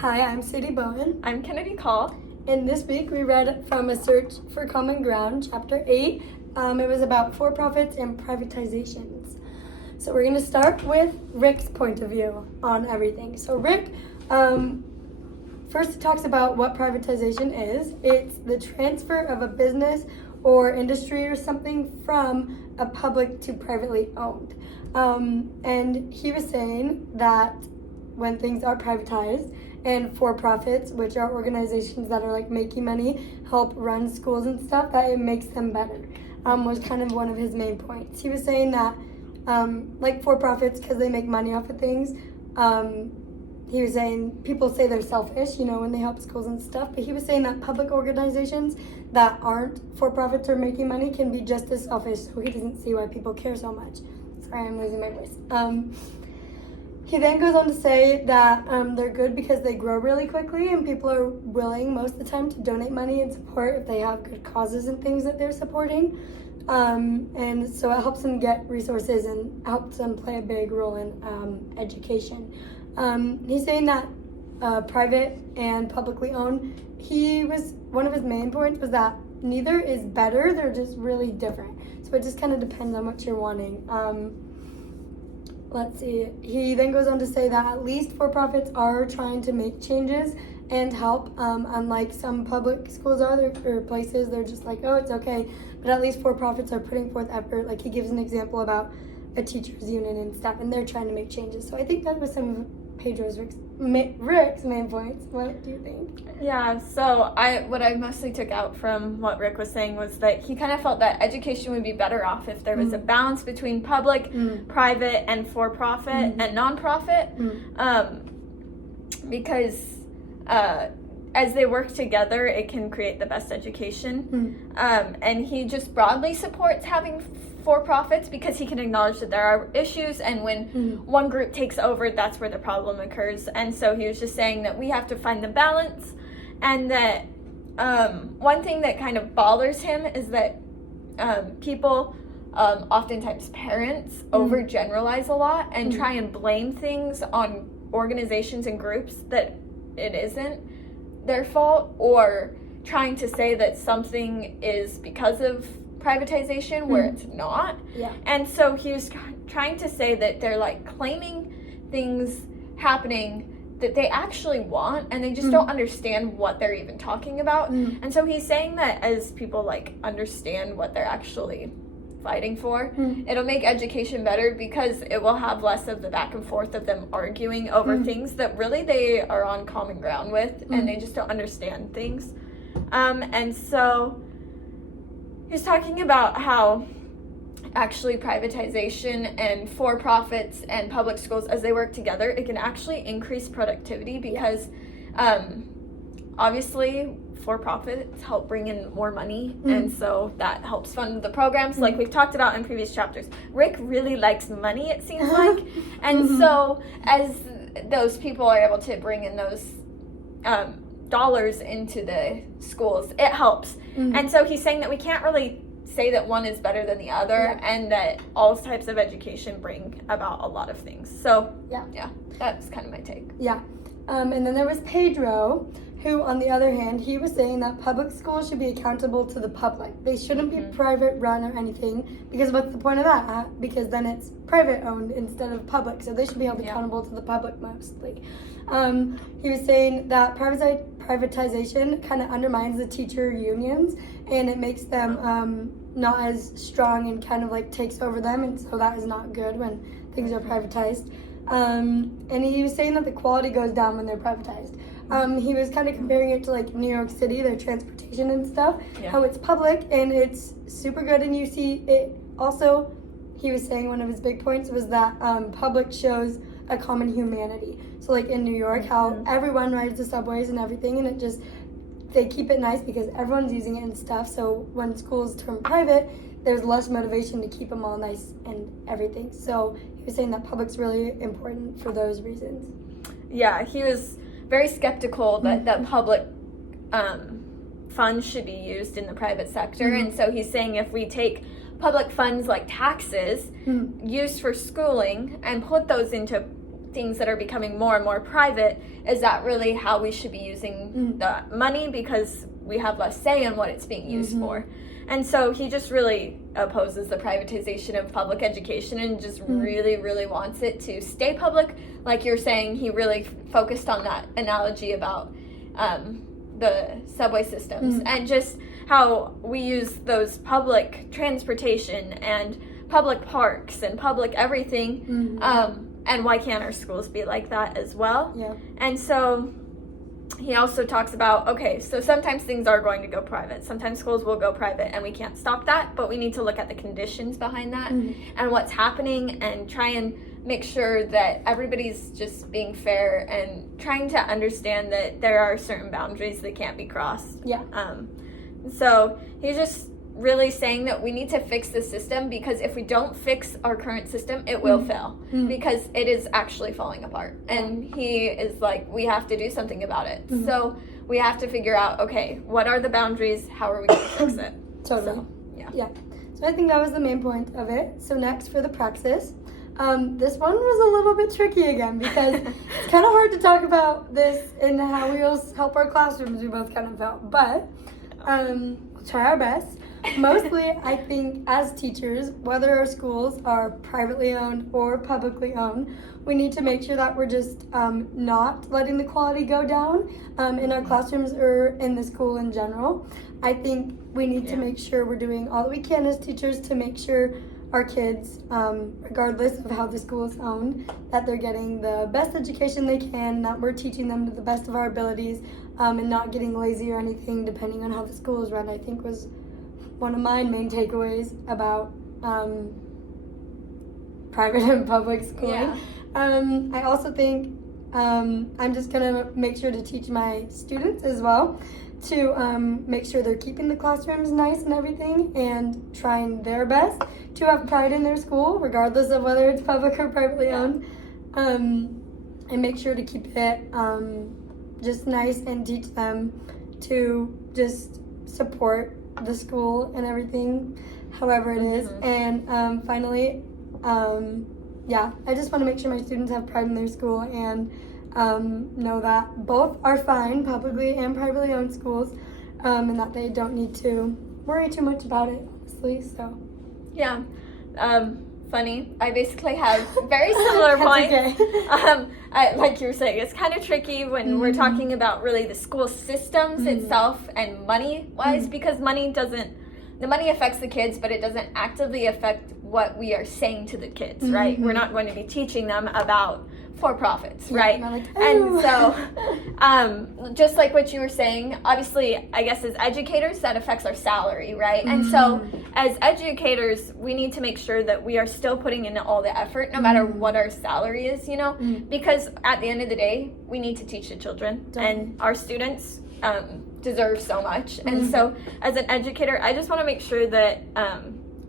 Hi, I'm Saydi Bowen. I'm Kennedy Call. And this week we read from A Search for Common Ground, Chapter 8. It was about for-profits and privatizations. So we're going to start with Rick's point of view on everything. So Rick first talks about what privatization is. It's the transfer of a business or industry or something from a public to privately owned. And he was saying that when things are privatized and for-profits, which are organizations that are like making money, help run schools and stuff, that it makes them better, was kind of one of his main points. He was saying that like for-profits, because they make money off of things, he was saying people say they're selfish, when they help schools and stuff, but he was saying that public organizations that aren't for-profits or making money can be just as selfish, so he doesn't see why people care so much. Sorry, I'm losing my voice. He then goes on to say that they're good because they grow really quickly and people are willing most of the time to donate money and support if they have good causes and things that they're supporting. And so it helps them get resources and helps them play a big role in education. He's saying that private and publicly owned, one of his main points was that neither is better, they're just really different. So it just kind of depends on what you're wanting. Let's see. He then goes on to say that at least for-profits are trying to make changes and help, unlike some public schools or places, they're just like, oh, it's okay. But at least for-profits are putting forth effort. Like he gives an example about a teachers union and stuff, and they're trying to make changes. So I think that was some of Rick's main points. What do you think? Yeah, so what I mostly took out from what Rick was saying was that he kind of felt that education would be better off if there was a balance between public, private, and for-profit and non-profit, because as they work together, it can create the best education. And he just broadly supports having for-profits because he can acknowledge that there are issues, and when one group takes over, that's where the problem occurs. And so he was just saying that we have to find the balance, and that one thing that kind of bothers him is that people, oftentimes parents, overgeneralize a lot and try and blame things on organizations and groups that it isn't their fault, or trying to say that something is because of privatization where it's not. Yeah. And so he was trying to say that they're like claiming things happening that they actually want, and they just don't understand what they're even talking about. And so he's saying that as people like understand what they're actually fighting for, it'll make education better because it will have less of the back and forth of them arguing over things that really they are on common ground with, and they just don't understand things. And so he's talking about how actually privatization and for-profits and public schools, as they work together, it can actually increase productivity because obviously for-profits help bring in more money, and so that helps fund the programs like we've talked about in previous chapters. Rick really likes money, it seems like, and so as those people are able to bring in those dollars into the schools, it helps. And so he's saying that we can't really say that one is better than the other, and that all types of education bring about a lot of things. So yeah, that's kind of my take. Yeah. And then there was Pedro, who, on the other hand, he was saying that public schools should be accountable to the public. They shouldn't be private run or anything, because what's the point of that? Because then it's private owned instead of public, so they should be held accountable to the public mostly. He was saying that privatization kind of undermines the teacher unions, and it makes them not as strong and kind of like takes over them, and so that is not good when things are privatized. And he was saying that the quality goes down when they're privatized. He was kind of comparing it to like New York City, their transportation and stuff, how it's public and it's super good, and you see it also. He was saying one of his big points was that public shows a common humanity. So like in New York, how everyone rides the subways and everything, and they keep it nice because everyone's using it and stuff. So when schools turn private, there's less motivation to keep them all nice and everything. So he was saying that public's really important for those reasons. Yeah, he was very skeptical that public funds should be used in the private sector. And so he's saying if we take public funds like taxes used for schooling and put those into things that are becoming more and more private, is that really how we should be using the money, because we have less say in what it's being used for. And so he just really opposes the privatization of public education and just really, really wants it to stay public. Like you're saying, he really focused on that analogy about the subway systems and just how we use those public transportation and public parks and public everything. And why can't our schools be like that as well? Yeah. And so he also talks about, okay, so sometimes things are going to go private. Sometimes schools will go private, and we can't stop that, but we need to look at the conditions behind that and what's happening, and try and make sure that everybody's just being fair and trying to understand that there are certain boundaries that can't be crossed. Yeah. So he's just really saying that we need to fix the system, because if we don't fix our current system, it will fail, because it is actually falling apart. And he is like, we have to do something about it. So we have to figure out, okay, what are the boundaries? How are we going to fix it? Totally. So, Yeah. So I think that was the main point of it. So next, for the praxis. This one was a little bit tricky again, because it's kind of hard to talk about this and how we'll help our classrooms, we both kind of felt. But we'll try our best. Mostly, I think as teachers, whether our schools are privately owned or publicly owned, we need to make sure that we're just not letting the quality go down in our classrooms or in the school in general. I think we need to make sure we're doing all that we can as teachers to make sure our kids, regardless of how the school is owned, that they're getting the best education they can, that we're teaching them to the best of our abilities, and not getting lazy or anything depending on how the school is run, I think was one of my main takeaways about private and public schooling. I also think I'm just going to make sure to teach my students as well to make sure they're keeping the classrooms nice and everything, and trying their best to have pride in their school, regardless of whether it's public or privately owned, and make sure to keep it just nice and teach them to just support the school and everything, however it is. And finally, I just want to make sure my students have pride in their school and know that both are fine, publicly and privately owned schools, and that they don't need to worry too much about it, honestly. So funny, I basically have very similar points. Okay. Like you were saying, it's kind of tricky when we're talking about really the school systems itself and money wise, because the money affects the kids, but it doesn't actively affect what we are saying to the kids, right? We're not going to be teaching them about for-profits, right? And so just like what you were saying, obviously, I guess as educators, that affects our salary, right? And so as educators, we need to make sure that we are still putting in all the effort, no matter what our salary is, because at the end of the day, we need to teach the children, and our students deserve so much. And so as an educator, I just want to make sure that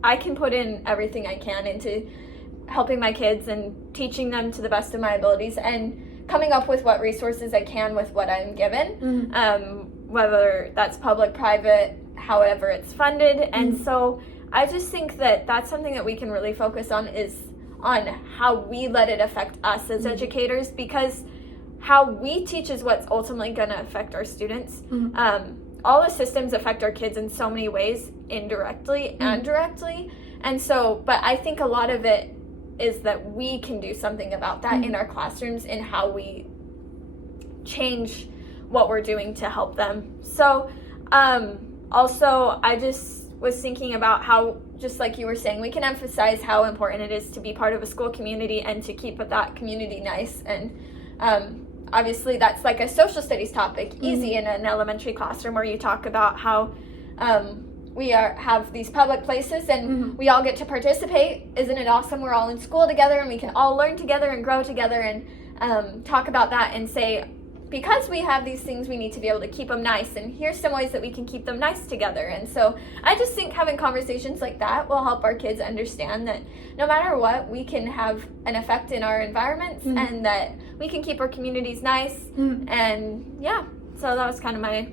I can put in everything I can into helping my kids and teaching them to the best of my abilities, and coming up with what resources I can with what I'm given, whether that's public, private, however it's funded. And so I just think that that's something that we can really focus on, is on how we let it affect us as educators, because how we teach is what's ultimately going to affect our students. All the systems affect our kids in so many ways, indirectly and directly. And so, but I think a lot of it is that we can do something about that in our classrooms, and how we change what we're doing to help them. So also, I just was thinking about how, just like you were saying, we can emphasize how important it is to be part of a school community and to keep that community nice. And obviously that's like a social studies topic, easy in an elementary classroom, where you talk about how we have these public places and we all get to participate. Isn't it awesome? We're all in school together and we can all learn together and grow together, and talk about that and say, because we have these things, we need to be able to keep them nice, and here's some ways that we can keep them nice together. And so I just think having conversations like that will help our kids understand that no matter what, we can have an effect in our environments, and that we can keep our communities nice. And so that was kind of my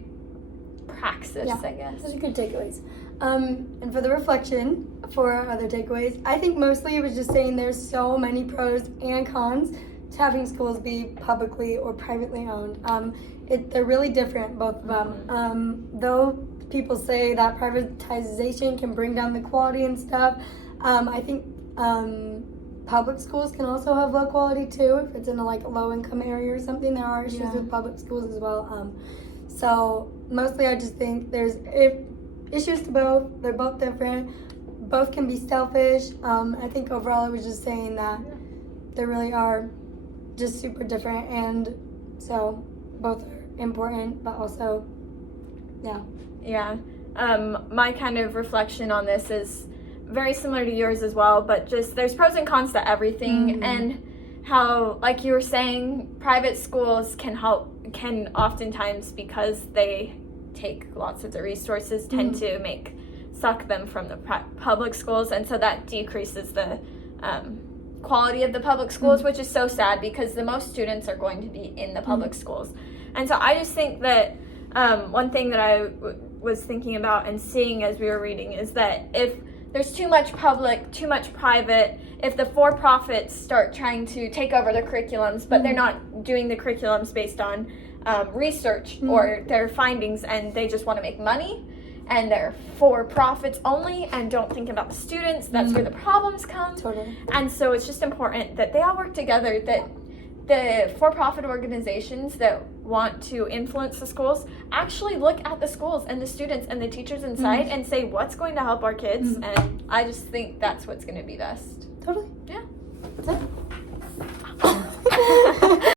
praxis, I guess. Those are good takeaways. And for the reflection, for other takeaways, I think mostly it was just saying there's so many pros and cons having schools be publicly or privately owned. They're really different, both of them. Though people say that privatization can bring down the quality and stuff, I think public schools can also have low quality too. If it's in a low income area or something, there are issues with public schools as well. So mostly I just think there's issues to both. They're both different. Both can be selfish. I think overall I was just saying that they really are just super different, and so both are important, but also, Yeah. My kind of reflection on this is very similar to yours as well, but just there's pros and cons to everything, and how, like you were saying, private schools can oftentimes, because they take lots of the resources, tend to suck them from the public schools, and so that decreases the quality of the public schools, which is so sad because the most students are going to be in the public schools. And so I just think that one thing that I was thinking about and seeing as we were reading is that if there's too much public, too much private, if the for-profits start trying to take over the curriculums, but they're not doing the curriculums based on research or their findings, and they just want to make money, and they're for profits only and don't think about the students, that's where the problems come. Totally. And so it's just important that they all work together, that the for-profit organizations that want to influence the schools actually look at the schools and the students and the teachers inside and say what's going to help our kids, and I just think that's what's going to be best. Totally. Yeah. That's it.